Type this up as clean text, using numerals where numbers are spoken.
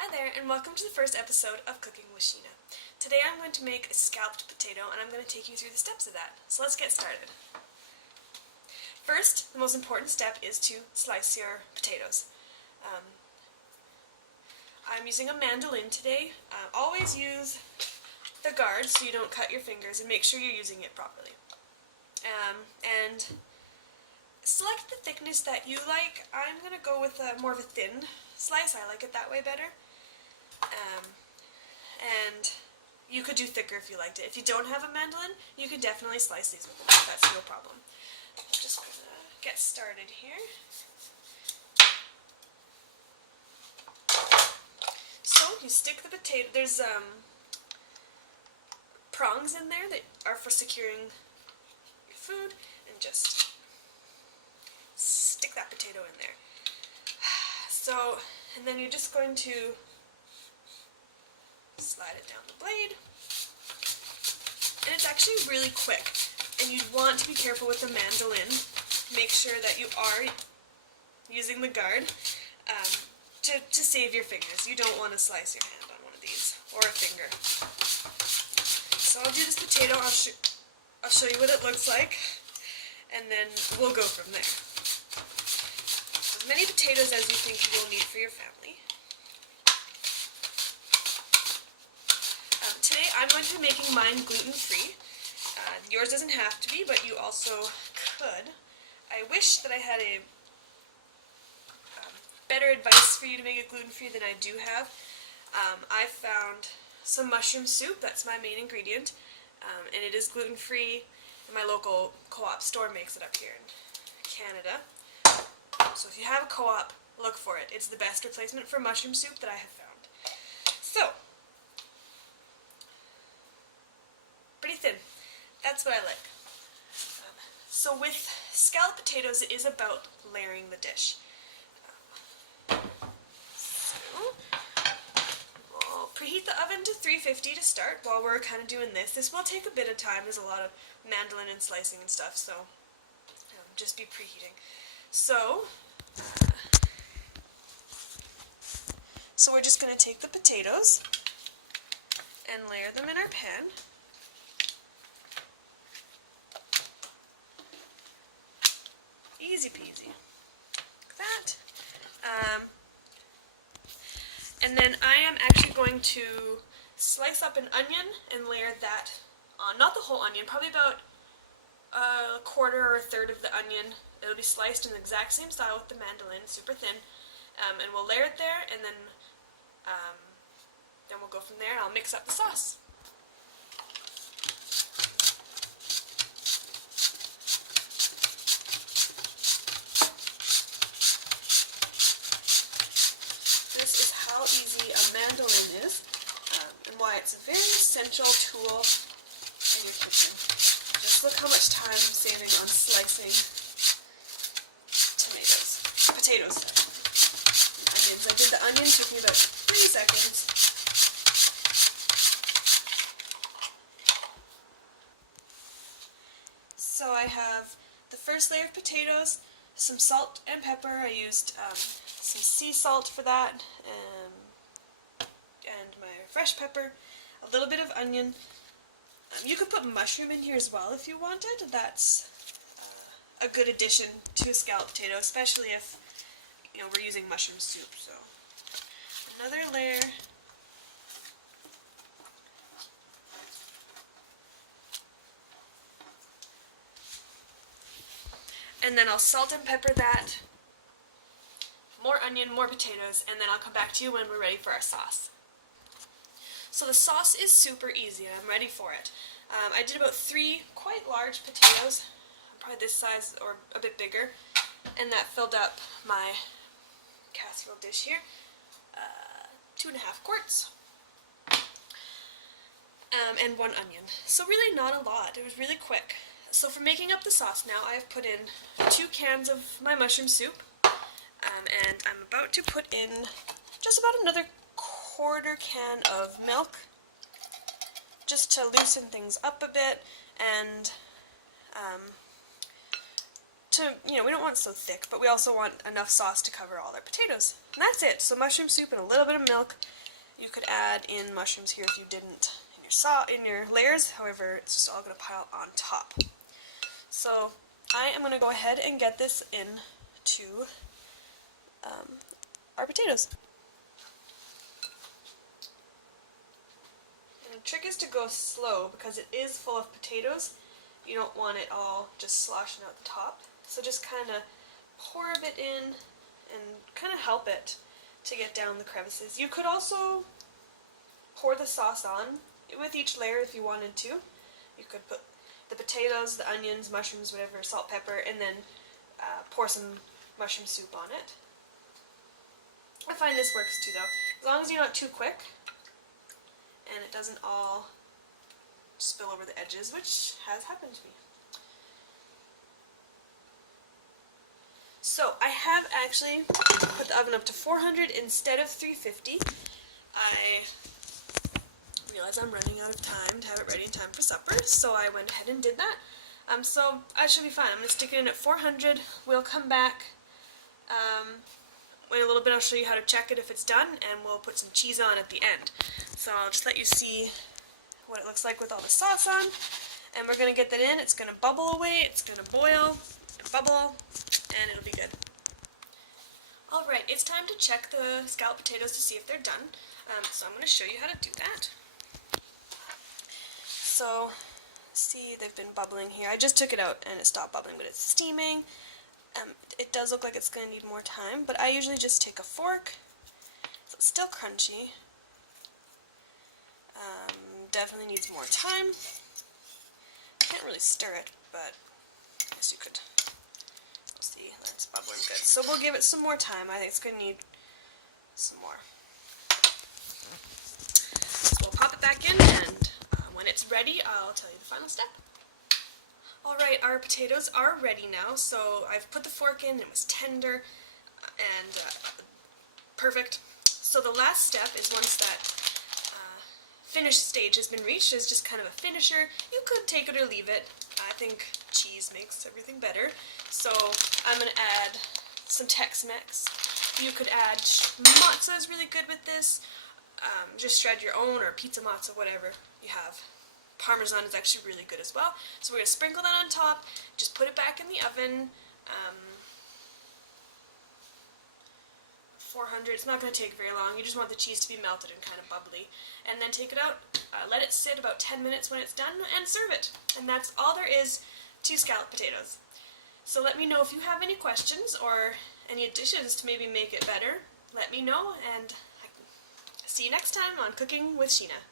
Hi there, and welcome to the first episode of Cooking with Sheena. Today I'm going to make a scalloped potato, and I'm going to take you through the steps of that. So let's get started. First, the most important step is to slice your potatoes. I'm using a mandolin today. Always use the guard so you don't cut your fingers, and make sure you're using it properly. And select the thickness that you like. I'm going to go with more of a thin slice. I like it that way better. And you could do thicker if you liked it. If you don't have a mandolin, you could definitely slice these with a knife. That's no problem. I'm just going to get started here. So you stick the potato. There's prongs in there that are for securing your food, and just stick that potato in there. So, and then you're just going to slide it down the blade, and it's actually really quick, and you'd want to be careful with the mandolin. Make sure that you are using the guard to save your fingers. You don't want to slice your hand on one of these, or a finger. So I'll do this potato, I'll show you what it looks like, and then we'll go from there. As many potatoes as you think you will need for your family. Today I'm going to be making mine gluten-free. Yours doesn't have to be, but you also could. I wish that I had a better advice for you to make it gluten-free than I do have. I found some mushroom soup. That's my main ingredient, and it is gluten-free. And my local co-op store makes it up here in Canada. So if you have a co-op, look for it. It's the best replacement for mushroom soup that I have found. So, pretty thin. That's what I like. So with scalloped potatoes, it is about layering the dish. So we'll preheat the oven to 350 to start while we're kind of doing this. This will take a bit of time. There's a lot of mandolin and slicing and stuff, so just be preheating. So we're just going to take the potatoes and layer them in our pan. Easy peasy. Like that. And then I am actually going to slice up an onion and layer that on. Not the whole onion, probably about a quarter or a third of the onion. It'll be sliced in the exact same style with the mandolin, super thin. And we'll layer it there, and then we'll go from there, and I'll mix up the sauce. This is how easy a mandolin is, and why it's a very essential tool in your kitchen. Just look how much time I'm saving on slicing potatoes, and onions. I did the onion, took me about 3 seconds. So I have the first layer of potatoes, some salt and pepper. I used some sea salt for that, and my fresh pepper, a little bit of onion. You could put mushroom in here as well if you wanted. That's a good addition to a scalloped potato, especially if we're using mushroom soup. So another layer. And then I'll salt and pepper that. More onion, more potatoes, and then I'll come back to you when we're ready for our sauce. So the sauce is super easy, and I'm ready for it. I did about 3 quite large potatoes, probably this size or a bit bigger, and that filled up my casserole dish here. 2.5 quarts. And 1 onion. So really not a lot. It was really quick. So for making up the sauce now, I've put in 2 cans of my mushroom soup, and I'm about to put in just about another quarter can of milk, just to loosen things up a bit, and to, we don't want it so thick, but we also want enough sauce to cover all our potatoes. And that's it. So mushroom soup and a little bit of milk. You could add in mushrooms here if you didn't in your layers. However, it's just all going to pile on top. So I am going to go ahead and get this into our potatoes. And the trick is to go slow because it is full of potatoes. You don't want it all just sloshing out the top. So just kind of pour a bit in and kind of help it to get down the crevices. You could also pour the sauce on with each layer if you wanted to. You could put the potatoes, the onions, mushrooms, whatever, salt, pepper, and then pour some mushroom soup on it. I find this works too though. As long as you're not too quick and it doesn't all spill over the edges, which has happened to me. So I have actually put the oven up to 400 instead of 350. I realize I'm running out of time to have it ready in time for supper, so I went ahead and did that. So I should be fine. I'm going to stick it in at 400. We'll come back in a little bit. I'll show you how to check it if it's done, and we'll put some cheese on at the end. So I'll just let you see what it looks like with all the sauce on, and we're going to get that in. It's going to bubble away, it's going to boil and bubble, and it'll be good. Alright, it's time to check the scalloped potatoes to see if they're done. So I'm going to show you how to do that. So, see, they've been bubbling here. I just took it out and it stopped bubbling, but it's steaming. It does look like it's going to need more time, but I usually just take a fork. So it's still crunchy. Definitely needs more time. Can't really stir it, but I guess you could. See, that's bubbling good. So we'll give it some more time. I think it's going to need some more. So we'll pop it back in, and when it's ready, I'll tell you the final step. Alright, our potatoes are ready now, so I've put the fork in, it was tender and perfect. So the last step is once that finished stage has been reached, is just kind of a finisher. You could take it or leave it. I think cheese makes everything better. So I'm going to add some Tex-Mex. You could add matzo is really good with this. Just shred your own, or pizza matzo, whatever you have. Parmesan is actually really good as well. So we're going to sprinkle that on top, just put it back in the oven. 400, it's not going to take very long. You just want the cheese to be melted and kind of bubbly. And then take it out, let it sit about 10 minutes when it's done, and serve it. And that's all there is to scalloped potatoes. So let me know if you have any questions or any additions to maybe make it better. Let me know, and see you next time on Cooking with Sheena.